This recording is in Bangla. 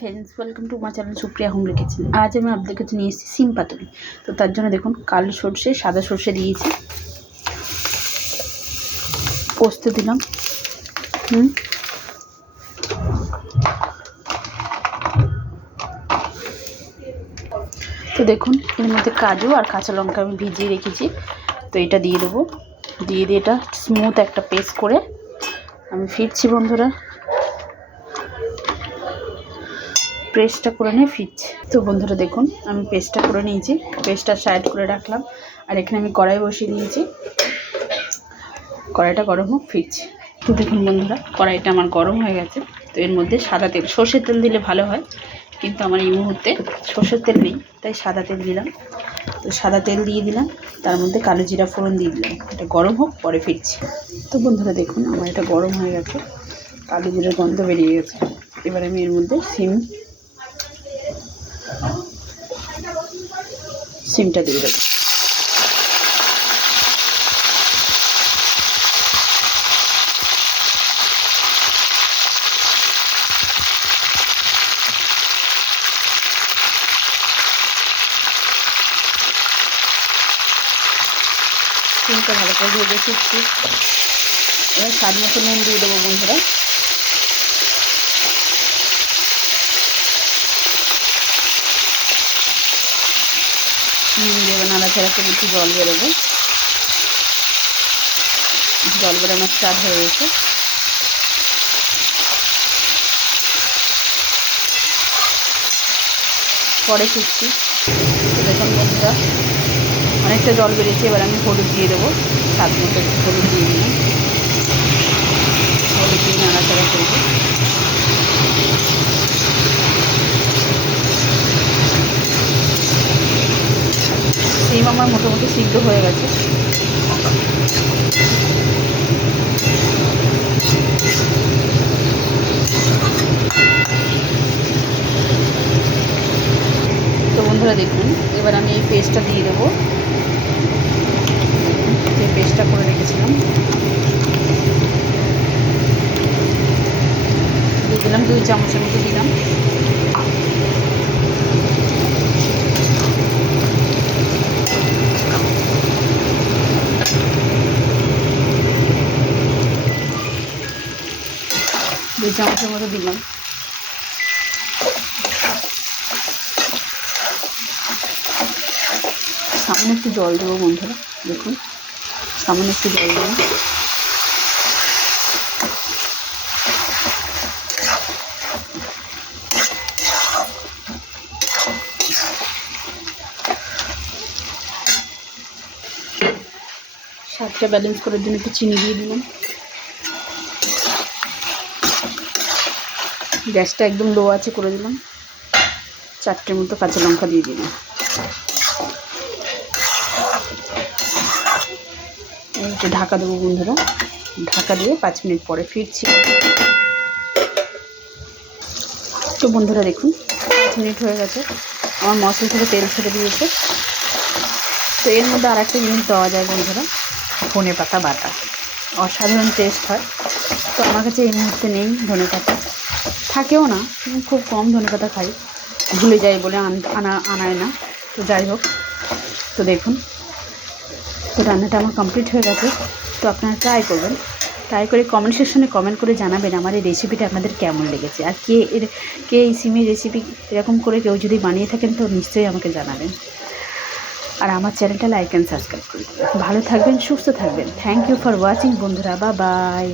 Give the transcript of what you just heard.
Friends welcome to my channel Supriya home kitchen. आज मैं आपके काছে নিয়ে এসেছি সিম পাতুরি। তো তার জন্য দেখুন কালো সরষে সাদা সরষে দিয়েছি, পোস্ত দিলাম, তো দেখুন এর মধ্যে কাজু আর কাঁচা লঙ্কা আমি ভিজিয়ে রেখেছি। তো এটা দিয়ে দেবো, দিয়ে এটা স্মুথ একটা পেস্ট করে আমি ফিরছি বন্ধুরা, পেস্টটা করে নিয়ে ফিরছি। তো বন্ধুরা দেখুন আমি পেস্টটা করে নিয়েছি, পেস্টটা সাইড করে রাখলাম। আর এখানে আমি কড়াই বসিয়ে দিয়েছি, কড়াইটা গরম হোক ফিরছি। তো দেখুন বন্ধুরা কড়াইটা আমার গরম হয়ে গেছে। তো এর মধ্যে সাদা তেল, সর্ষের তেল দিলে ভালো হয়, কিন্তু আমার এই মুহূর্তে সর্ষের তেল নেই, তাই সাদা তেল দিলাম। তো সাদা তেল দিয়ে দিলাম, তার মধ্যে কালো জিরা ফোড়ন দিয়ে দিলাম। এটা গরম হোক পরে ফিরছি। তো বন্ধুরা দেখুন আমার এটা গরম হয়ে গেছে, কালো জিরার গন্ধ বেরিয়ে গেছে। এবার আমি এর মধ্যে সিমটা দিয়ে দেবো। সিমটা ভালো করে ভেজে শিখছি। এবার স্বাদ মতো নুন দিয়ে দেবো বন্ধুরা। নুন দেবে, নাড়াচাড়া করে একটু জল বেরোবে, জল বেরোনো স্টার্ট হয়ে গেছে। পরে শিখছি। দেখুন বন্ধুরা অনেকটা জল বেরিয়েছে, এবার আমি হলুদ দিয়ে দেবো, স্বাদ মতো হলুদ দিয়ে দিলাম। হলুদ দিয়ে নাড়াচাড়া করবো। সিম আমার মোটামুটি সিদ্ধ হয়ে গেছে। তো বন্ধুরা দেখুন এবার আমি এই পেস্টটা দিয়ে দেবো, যে পেস্টটা করে রেখেছিলাম দিয়ে দিলাম, 2 চামচের মতো দিলাম। দুই চামচের মতো দিলাম। সামান্য একটু জল দেবো বন্ধুরা, দেখুন সামান্য একটু জল দেবো। স্বাদটা ব্যালেন্স করার জন্য একটু চিনি দিয়ে দিলাম। গ্যাসটা একদম লো আছে করে দিলাম। 4টের মতো কাঁচা লঙ্কা দিয়ে দিলাম। একটু ঢাকা দেবো বন্ধুরা, ঢাকা দিয়ে 5 মিনিট পরে ফিরছি। তো বন্ধুরা দেখুন 5 মিনিট হয়ে গেছে, আমার মশলা থেকে তেল ছেড়ে দিয়েছে। তো এর মধ্যে আর একটা জিনিস দেওয়া যায় বন্ধুরা, ধনেপাতা বাটা, অসাধারণ টেস্ট হয়। তো আমার কাছে এই মুহূর্তে নেই ধনেপাতা, থাকেও না, খুব কম ধনেপাতা খাই, ভুলে যাই বলে আনায় না। তো যাই হোক, তো দেখুন তো রান্নাটা আমার কমপ্লিট হয়ে গেছে। তো আপনারা ট্রাই করবেন, ট্রাই করে কমেন্ট সেকশনে কমেন্ট করে জানাবেন আমার এই রেসিপিটা আপনাদের কেমন লেগেছে। আর কে এই সিমের রেসিপি এরকম করে কেউ যদি বানিয়ে থাকেন তো নিশ্চয়ই আমাকে জানাবেন। আর আমার চ্যানেলটা লাইক অ্যান্ড সাবস্ক্রাইব করে দেবেন। ভালো থাকবেন, সুস্থ থাকবেন। থ্যাংক ইউ ফর ওয়াচিং বন্ধুরা, বাই বাই।